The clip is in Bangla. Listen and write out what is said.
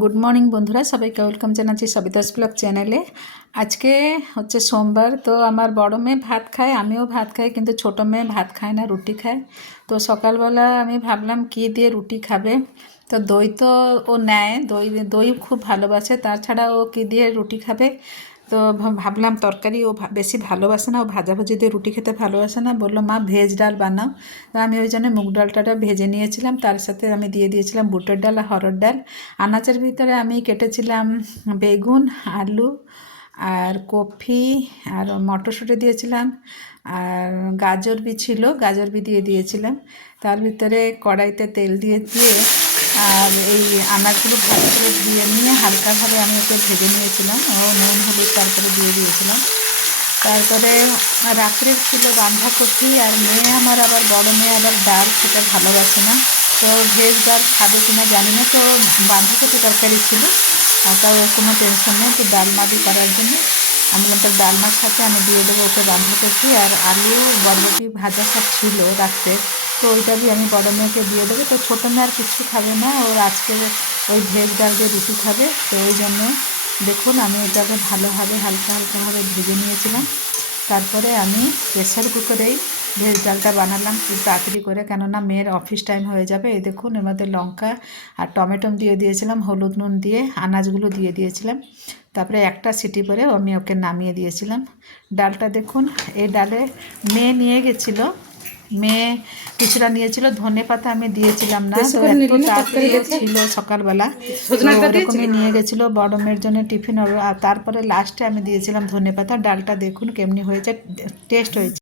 গুড মর্নিং বন্ধুরা, সবাইকে ওয়েলকাম জানাচ্ছি সবিতাস ব্লগ চ্যানেলে। আজকে হচ্ছে সোমবার, তো আমার বড় মেয়ে ভাত খায়, আমিও ভাত খাই, কিন্তু ছোটো মেয়ে ভাত খায় না, রুটি খায়। তো সকালবেলা আমি ভাবলাম কী দিয়ে রুটি খাবে, তো দই তো ও নেয়, দই দই খুব ভালোবাসে, তাছাড়া ও কী দিয়ে রুটি খাবে। তো ভাবলাম তরকারি ও বেশি ভালোবাসে না, ও ভাজাভুজি দিয়ে রুটি খেতে ভালোবাসে না, বললো মা ভেজ ডাল বানাও। তো আমি ওই জন্য মুগ ডালটা ভেজে নিয়েছিলাম, তার সাথে আমি দিয়ে দিয়েছিলাম বুটের ডাল আর হরড় ডাল। আনাজের ভিতরে আমি কেটেছিলাম বেগুন, আলু আর কপি আর মটরশুঁটি দিয়েছিলাম, আর গাজর বি ছিল, গাজর বি দিয়ে দিয়েছিলাম। তার ভিতরে কড়াইতে তেল দিয়ে আর এই আনাজগুলো ভালো করে ধুয়ে নিয়ে হালকাভাবে আমি ওকে ভেজে নিয়েছিলাম, ও নুন হলুদ তারপরে দিয়ে দিয়েছিলাম। তারপরে রাত্রের ছিল বাঁধাকপি, আর মেয়ে আমার আবার বড় মেয়ে আবার ডাল খেতে ভালোবাসে না, তো ভেজ ডাল খাবে কিনা জানি না, তো বাঁধাকপি তরকারি ছিল, আর তাও কোনো টেনশন নেই। তো ডালমাটি করার জন্য আমি বললাম ডালমার সাথে আমি দিয়ে দেবো ওকে বাঁধাকপি, আর আলু বরবটি ভাজা সব ছিল রাখতে, তো ওইটাই আমি বড় মেয়েকে দিয়ে দেবো। তো ছোটো মেয়ে আর কিছু খাবে না, ওর আজকে ওই ভেজ ডাল দিয়ে রুটি খাবে, তো ওই জন্য দেখুন আমি এটাকে ভালোভাবে হালকাভাবে ভেজে নিয়েছিলাম। তারপরে আমি প্রেসার কুকারেই ভেজ ডালটা বানালাম খুব তাড়াতাড়ি করে, কেননা মেয়ের অফিস টাইম হয়ে যাবে। এই দেখুন এর মধ্যে লঙ্কা আর টমেটো দিয়ে দিয়েছিলাম, হলুদ নুন দিয়ে আনাজগুলো দিয়ে দিয়েছিলাম, তারপরে একটা সিটি পরে আমি ওকে নামিয়ে দিয়েছিলাম। ডালটা দেখুন, এই ডালে মেয়ে নিয়ে গেছিলো, মেয়ে কিছুটা নিয়েছিল, ধনে পাতা আমি দিয়েছিলাম না, তো একটু তাড়াতাড়ি ছিল সকালবেলা, ওরকমই নিয়ে গেছিলো বড় মেয়ের জন্য টিফিন। আর তারপরে লাস্টে আমি দিয়েছিলাম ধনে পাতা। ডালটা দেখুন কেমনি হয়েছে, টেস্ট হয়েছে।